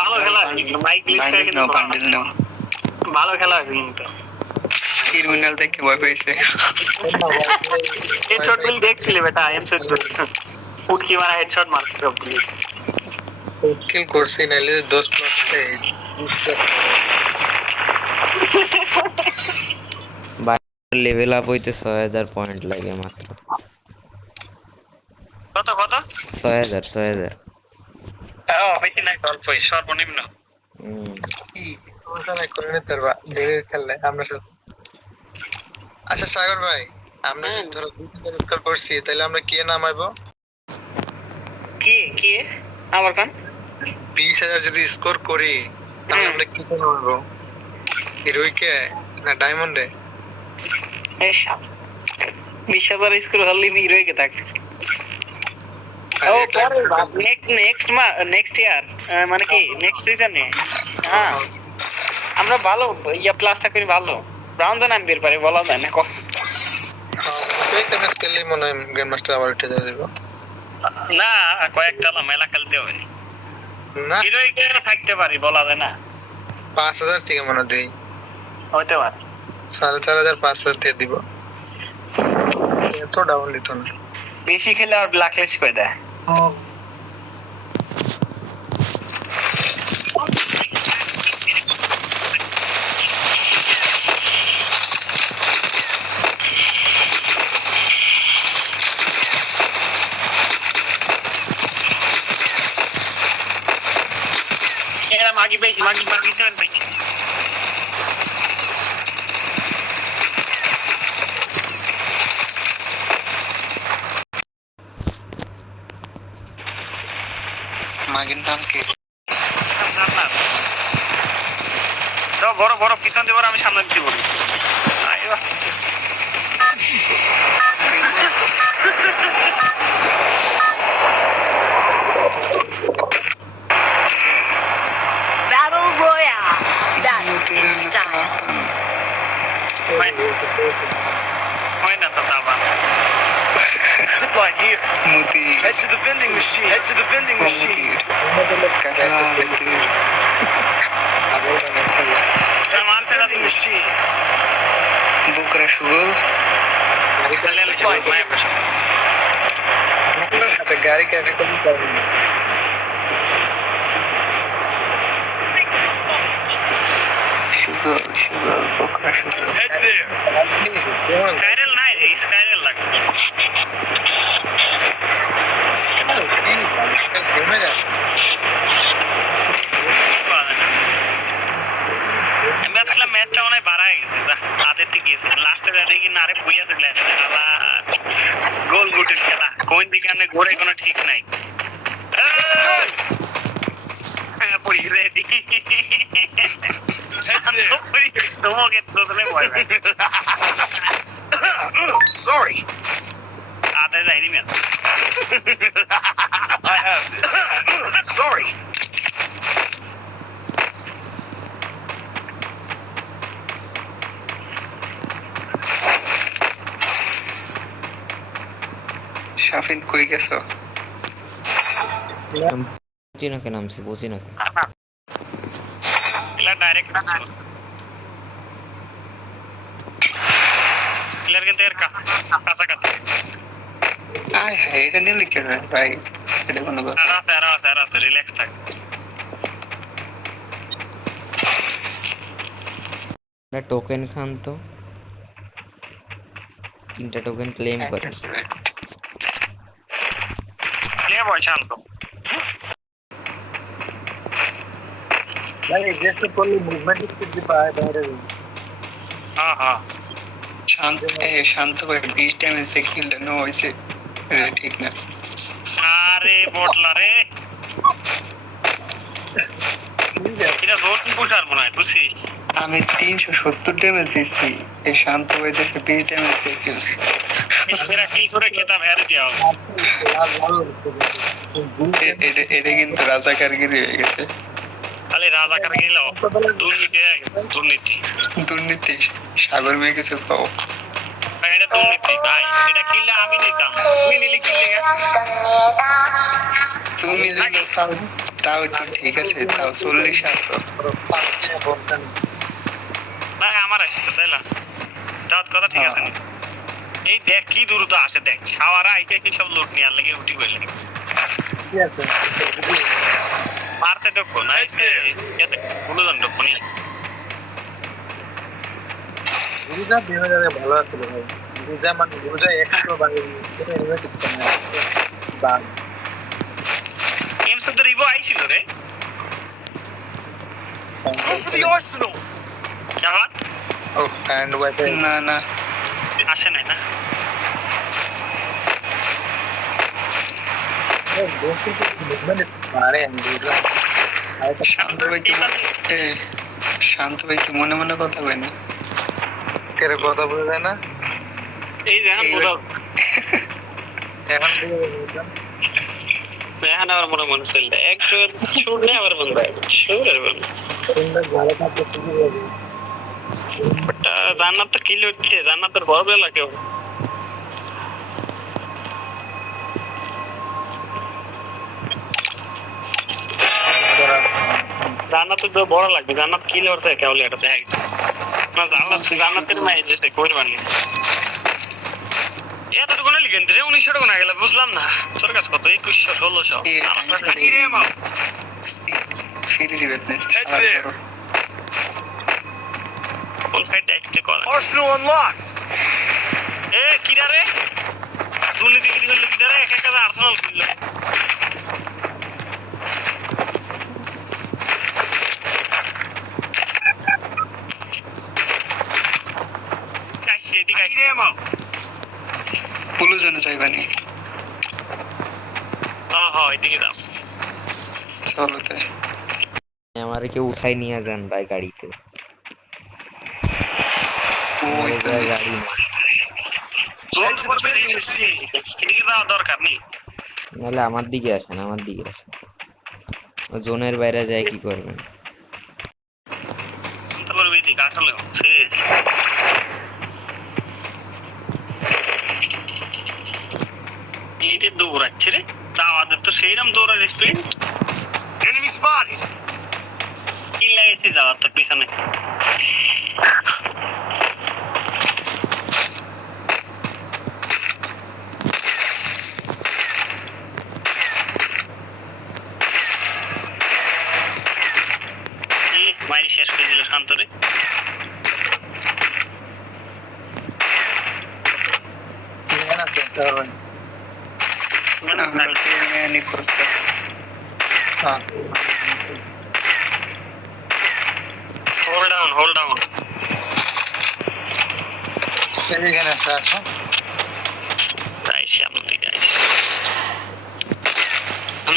ভালো খেলা কিন্তু মাইক ইউজ করে কিন্তু বান্ডেল নাও ভালো খেলা কিন্তু ক্রিমিনাল দেখে ভয় পেয়েছে হেডশট গুলো দেখছিলে বেটা M14 ফুটকি মারা হেডশট মারছে সবগুলো কিল করছি নাইলে 10 প্লাস লেভেল আপ হইতে 6000 পয়েন্ট লাগে মাত্র কত কত 6000 ও বেশি না অল্পই সর্বনিম্ন সমস্যা নাই করে নিতে পারবা দেবে খেললে আমরা সাথে আচ্ছা সাগর ভাই আমরা ধরো 20,000 স্কোর করছি তাহলে আমরা কে নামাইবো কি আমার কান 20,000 যদি স্কোর করি তাহলে আমরা কিসে নামাবো হিরোইকে না ডায়মন্ডে এই শালা 20,000 স্কোর হলি হিরোইকে থাকবে ও পরে নেক্সট ইয়ার মানে কি নেক্সট সিজনে হ্যাঁ আমরা ভালো ইয়া প্লাসটা করি ভালো ব্রাউন জান আমি বের পারে বলা যায় না কয়েকটা ম্যাচ খেললেই মনে হয় গেম মাস্টার আবার উঠে যাবে না কয়েকটা মেলা খেলতে হবে না হিরোইকে থাকতে পারি বলা যায় না 5,000 থেকে মনে দেই হইতে পারে 4,500 5,000 দিয়ে দিব এত ডাউন দিত না বেশি খেলে আর ব্ল্যাক লিস্ট করে দেয় এরা মাগি পেয়েছি মাগি 7 পেয়েছি মাগির নাম কি তো বড় বড় পিছন দিয়ে আমি সামনে দিতে বলি Battle Royale. Battle style. হয় না তো তাবা Zipline here. মুতি Head to the vending machine. Head to the vending machine. Vending machine. বুকরা সুগল গাড়ি ক্যারি করতে পারবি না সুগল বুকরা সুগল Head there. স্কাইরেল নাই স্কাইরেল লাগবে ঘুমে যা আমি ভাবছিলাম ম্যাচটা মনে হয় বাড়ায় গেছে তাদের থেকে গেছে লাস্টে দেখি না আরে বইয়া চলে আসছে গোল গুটের খেলা কোন দিকে আনে ঘোরে কোনো ঠিক নাই Sorry. আদে যাইনি match I have this. Sorry. Shafin কই গেছো বুঝি না কে নামছে বুঝি না প্লেয়ার ডাইরেক্ট প্লেয়ার কিন্তু এর কাছাকাছি আয় হ্যাঁ এটা নিয়ে লিখে ভাই এটা কোনো কথা আর আছে রিল্যাক্স থাক টোকেন খান তো 3টা টোকেন ক্লেম করে কে বল শান্ত ভাই জেসে করলে মুভমেন্ট স্পিড দি পায় বাইরে হ্যাঁ শান্ত ভাই 20 টাইম সেকেন্ড নো হইছে ঠিক না আরে বটলা রে এটা জোন পুষার মনে হয় বুঝছি আমি 370 ড্যামেজ দিছি এই শান্ত ভাই দেশে 20 ড্যামেজ সেকেন্ড এরা কি করে খেতাম হেরে দিও এটা কিন্তু রাজাকারগিরি হয়ে গেছে খালি রাজাকার গেল দুর্নীতি দুর্নীতি সাগর মেয়ে কিছু পাও ভাই এটা দুর্নীতি ভাই, এটা কিনলে আমি নিতাম, তুমি নিলে কিনলে তুমি দিলে তাও তো ঠিক আছে, তাও 40 আসো। ভাই আমার আসছে তাই না, তার কথা ঠিক আছে না। এই দেখ কি দ্রুত আসে, দেখ সাওয়ারা আইসে কি সব লুট নিয়ে লাগে উঠি বলে মারতে দেখো না, এতে গুলোজন দেখো নি। গুরুজা 2000 ভালো আছিল ভাই, গুরুজা মানে গুরুজা একটু বাকি বা গেমস তো রিভো আইছিল রে। Go for the arsenal. জামাত ও এন্ড ওয়াইফাই না না আসে নাই না। শান্ত ভাই কি মনে মনে কথা বলেন, কেরে কথা বলে যায় না। এই যে এখন এখন আবার মনে মনে চললে একটু শুট নেই আবার বন্ধ হয় শুট আর বন্ধ। জান্নাত তো কিল হচ্ছে, জান্নাতের বড় বেলা কেউ জান্নাতের তো বড় লাগবে, জান্নাত কিল হচ্ছে কেবল এটা দেখা গেছে না। জান্নাতের মাই যেতে করবানি এতটুকু না লিখেন রে, 1900 টাকা না গেলে বুঝলাম না। তোর কাছে কত 2100 1600 I need ammo. ফিরে দিবেন Head there. কোন সাইড একটা করা Arsenal unlocked. এ কিরা রে দুর্নীতিগিরি হলো কিরা রে, এক এক আর্সেনাল কিনলো। কাইছে এদিকে I need ammo. পুলো জন্য যাইবানি হ্যাঁ এদিকে দাও। চলো তাই আমারে কেউ উঠাই নিয়ে যান ভাই গাড়িতে, আমারে যা গাড়ি না, Head to the vending machine. এদিকে যাওয়া দরকার নেই। নাহলে আমার দিকে আসেন, আমার দিকে আসেন। জোনের বাইরে যায় কি করবেন? তারপর এদিকে আসলে শেষ। এইটা দৌড়াচ্ছে রে, আমাদের তো সেইরকম দৌড়ার স্পিড। Enemy spotted. কি লাগেছে যাওয়ার তোর পিছনে? মাইরি শেষ করে দিল শান্তরে। হোল্ড ডাউন এখানে আসো আইসি আমার দিকে আইসি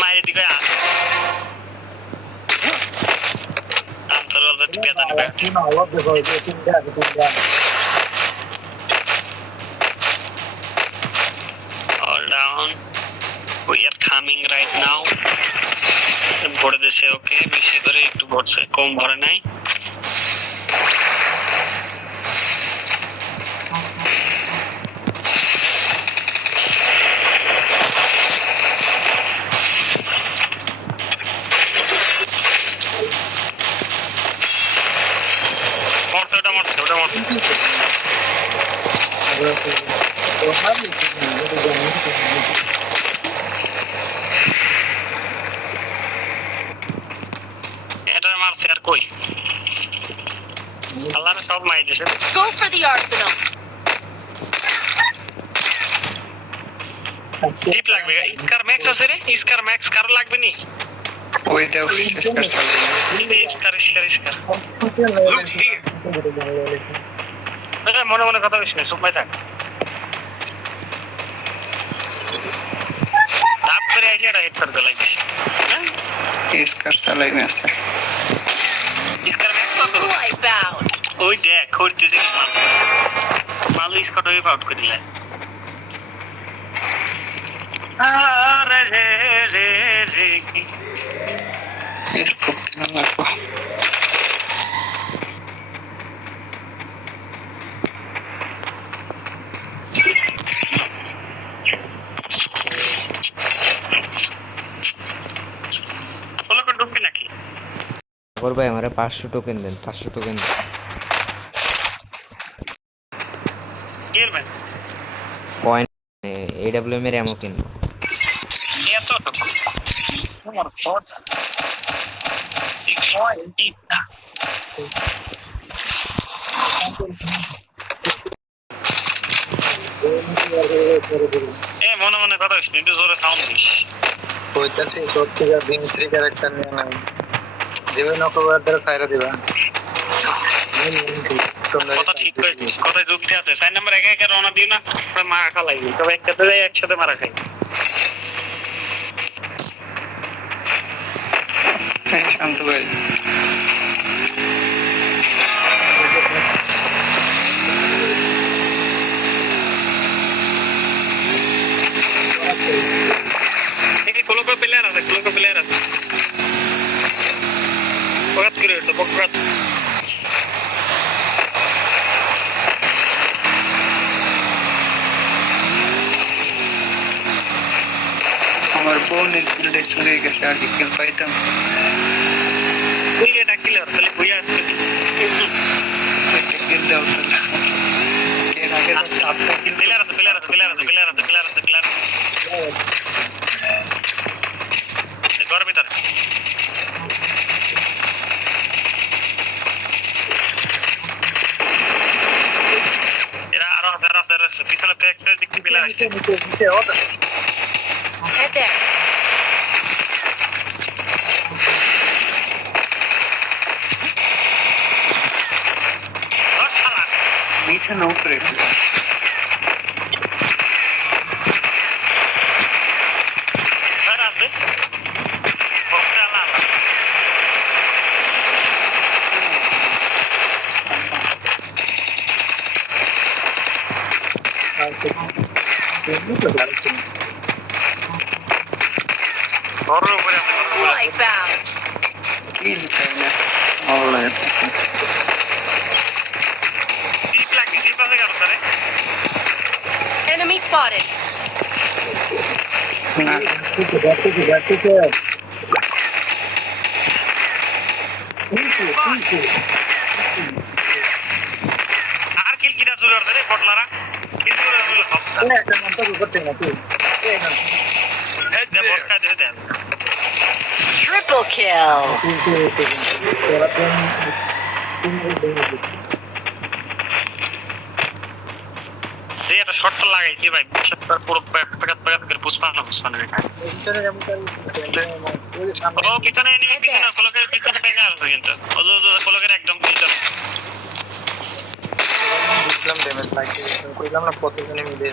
মায়ের দিকে আসো আন্তর বলবে তুই পেদানি bat hold down we are coming right now ভরে দেশে ওকে বেশি করে একটু ভরছে কম ভরে নাই ওটা এটা মারছে আর কই আল্লাহ সব মাই দিছে Go for the arsenal. টিপ লাগবে স্কার ম্যাক্স আছে রে স্কার ম্যাক্স কার লাগবে নি ওইটাও স্পেশাল স্কার Loot here. মনে মনে কথা বলিস না চুপ থাক আপ করে আইছে এটা হেড করতে লাগিস স্কার চালাই আছে স্কার ম্যাক্স কত Wipeout. ওই দেখ করতেছে কি মালু স্কট ওয়েভ আউট করে দিলে আরে রে রে রে স্কোপ কেন লাগবো সাগর ভাই আমারে 500 টোকেন দেন, 500 টোকেন দেন। কি করবেন? কয়েন AWM এর এমন কিনবো। এত তোমার ফোর্স ঠিক হয় ঠিক না। মনে মনে কথা হচ্ছে একটু জোরে সাউন্ড দিস। কইতাছি তোর থেকে দিমিত্রি ক্যারেক্টার নিয়ে না, যেভাবে নকবার দ্বারা ছাইরা দিবা। কথা ঠিক করেছিস, কথায় যুক্তি আছে। 4 নাম্বার একা একা রওনা দিও না, মারা খা লাগবে। তবে একসাথে যাই, একসাথে মারা খাই। শান্ত ভাই কোলোকো প্লেয়ার আছে, কোলোকো প্লেয়ার আছে। পকাত করে উঠছে, পকাত। আমার বোনের ফিল্ডে চলে গেছে, আর কি কিল পাইতাম। তুই এটা কিলার তাহলে বুইয়া আসছে। একটা কিল দাও তাহলে। এর আগে আপনার কিল প্লেয়ার আছে, প্লেয়ার আছে, প্লেয়ার আছে, প্লেয়ার আছে, প্লেয়ার আছে, প্লেয়ার আছে। ঘরের ভিতরে এরা আরো আছে, আরো আছে, আরো আছে। পিছনে প্যাক্সের দিকটি প্লেয়ার আসছে। Head there. ধর শালা। নিচে না উপরে? ধর আসবে। বক্সে আলা আলা। ঘরের উপরে আছে, ঘরের উপরে আছে। Wipeout. কিল পাই না। অলরাইট জিপ লাগবে, জিপ আছে কারো তারে। Enemy spotted. না আর কিল কিরা চলে আসছে রে পটলারা। কিল চলে আসছে সব। একটা মন্তব্য করতে না তুই Head দে বস there. খাই দে দেন। Triple kill. যে একটা শর্ট লাগাইছি ভাই, শর্টটার পুরো প্যাকাত প্যাকাত করে পুষ্পানো পুষ্পানো রে। ও পিছনে এনিমি, পিছনে কোলকের পিছনে পেঙ্গা আছে কিন্তু। ওজো ওজো কোলকের একদম পিছনে। বুঝলাম ড্যামেজ লাগছে, কইলাম না কতজনে মিলে।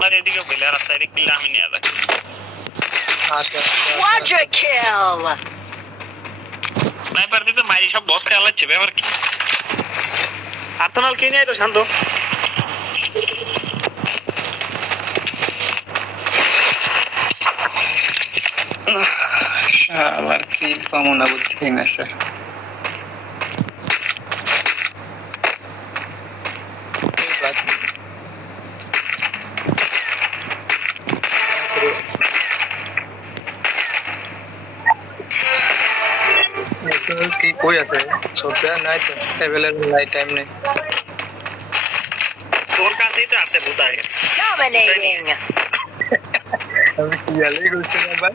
মানে এদিকে প্লেয়ার আছে, এদিকে কিল আমি নিয়ে যাই। আচ্ছা Quadra kill. স্নাইপার দিতে মারি সব বস খেলাচ্ছে ব্যাপার কি? আর্সেনাল কে নিয়ে তো শান্ত। শালার কিল পাবো না বুঝছি না স্যার। কি কই আছে সোফা নাই তো अवेलेबल নাই, টাইম নেই। তোর কাছেই তো আছে বুঝায়। Dominating. আমি কি আলে করছি না ভাই।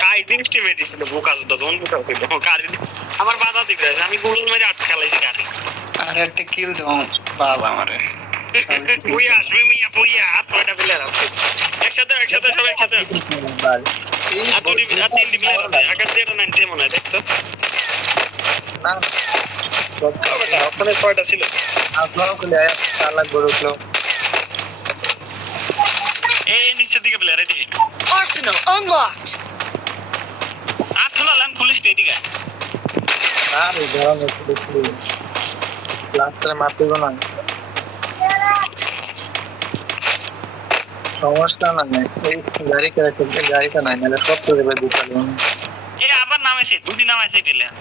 খাই দিন টিমে দিছিল বোকা যুদ্ধ যখন বোকা ছিল গাড়ি আমার বাধা দিবে আমি গুগল মেরে আটকে খেলাইছি গাড়ি। আর একটা কিল দাও বাবা আমারে। পুইয়া আসবে মিয়া, পুইয়া আর 6টা প্লেয়ার আছে একসাথে, একসাথে সব একসাথে। আর দুটি আর তিনটি প্লেয়ার আছে, আকাশ দিয়ে এটা 90 মনে হয় দেখতো না ওখানে 6টা ছিল। আপনারও খুলে আয় চালাক বড় উঠলো। এই নিচের দিকে প্লেয়ার এদিকে Arsenal unlocked. আর শুনলাম পুলিশ এদিকে। আর এই ধরনের দেখি লাস্টে মারতে গো না সমস্যা না নাই, এই গাড়ি করে গাড়িটা নাই না সব করে দেবে দুপালে। এ আবার নামেছে, দুটি নামেছে প্লেয়ার।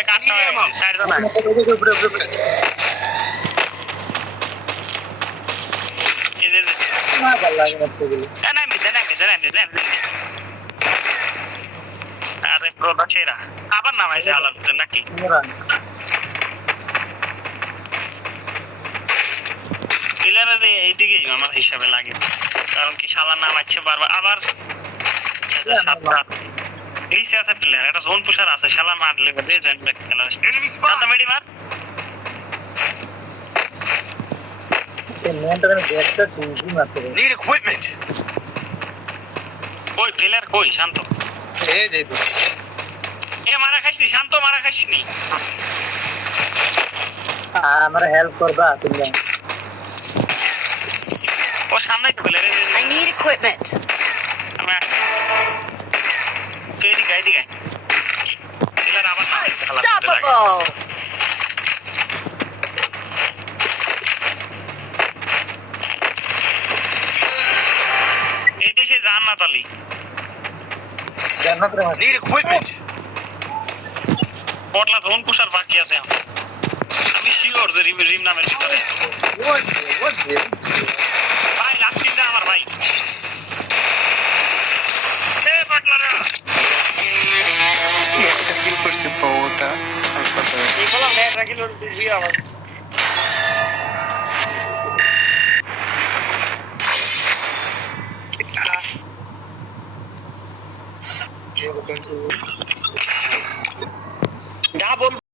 এক আটটা হয়ে গেছে, 4 জন আছে। উপরে উপরে উপরে এই যে না ভালো লাগে না এগুলো না মিদে না আরে প্রোটা ছেড়া আবার নামাইছে আলাদা নাকি ইমরান প্লেয়ারে যে এইদিকে আমার হিসাবে লাগে কারণ কি শালা নামাচ্ছে বারবার আবার সাতটা নিচে আছে প্লেয়ার একটা জোন পুষার আছে শালা মারলে বেদে জানবে খেলা শান্ত মেডি মার মেন্টাল গেটটা টিভি মারতে Need equipment. কই প্লেয়ার কই শান্ত এই যে তো এ মারা খাইছনি শান্ত মারা খাইছনি আমার হেল্প করবা তুমি ও সামনে তো প্লেয়ার I need equipment. আমি তুই গাই দিকে প্লেয়ার আবার নামাইছে শালা Unstoppable. এই দেশে জান্নাত আলী জান্নাত রে মাস Need equipment. পটলা জোন পুষার বাকি আছে এখন। আমি শিওর যে রিম নামের ভিতরে ওট ভাই লাস্ট কিলটা আমার ভাই এ পটলা রে একটা কিল করছে পাওটা হাসপাতালে এই বলা ম্যাচ রাখি লড়ছি দিয়ে আবার এরকম